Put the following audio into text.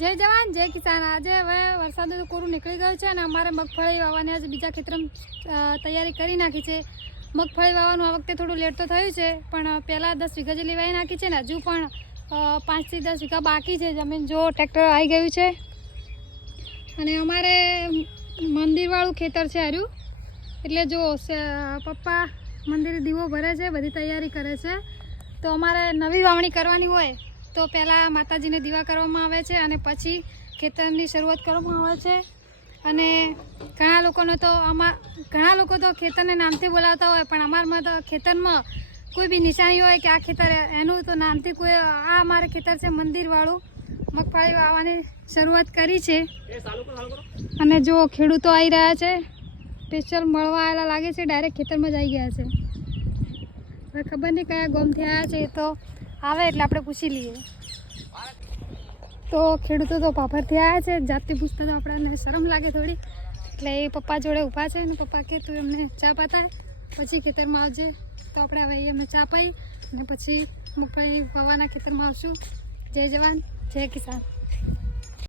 જય જવાન જય કિસાન। આજે હવે વરસાદ તો કોરું નીકળી ગયું છે અને અમારે મગફળી વાવવાની આજે બીજા ખેતરમાં તૈયારી કરી નાખી છે। મગફળી વાવવાનું આ વખતે થોડું લેટ તો થયું છે, પણ પહેલાં 10 વીઘા જેટલી વાવી નાખી છે ને હજુ પણ 5 થી 10 વીઘા બાકી છે જમીન। જો ટ્રેક્ટર આવી ગયું છે અને અમારે મંદિરવાળું ખેતર છે હાર્યું, એટલે જો પપ્પા મંદિરે દીવો ભરે છે, બધી તૈયારી કરે છે। તો અમારે નવી વાવણી કરવાની હોય તો પહેલાં માતાજીને દીવા કરવામાં આવે છે અને પછી ખેતરની શરૂઆત કરવામાં આવે છે। અને ઘણા લોકો તો ખેતરને નામથી બોલાવતા હોય, પણ અમારામાં તો ખેતરમાં કોઈ બી નિશાની હોય કે આ ખેતર એનું તો નામથી કોઈ આ અમારે ખેતર છે મંદિરવાળું, મગફળી વાવવાની શરૂઆત કરી છે। અને જો ખેડૂતો આવી રહ્યા છે, સ્પેશિયલ મળવા આવેલા લાગે છે, ડાયરેક્ટ ખેતરમાં જ આવી ગયા છે। હવે ખબર નહીં કયા ગામથી આવ્યા છે, એ તો આવે એટલે આપણે પૂછી લઈએ। તો ખેડૂતો તો પાપરથી આવ્યા છે, જાતથી પૂછતા તો આપણને શરમ લાગે થોડી, એટલે એ પપ્પા જોડે ઊભા છે અને પપ્પા કે તું એમને ચા પાતા પછી ખેતરમાં આવજે। તો આપણે હવે એમને ચા પાઈ અને પછી મગફળી વાવવાના ખેતરમાં આવશું। જય જવાન જય કિસાન।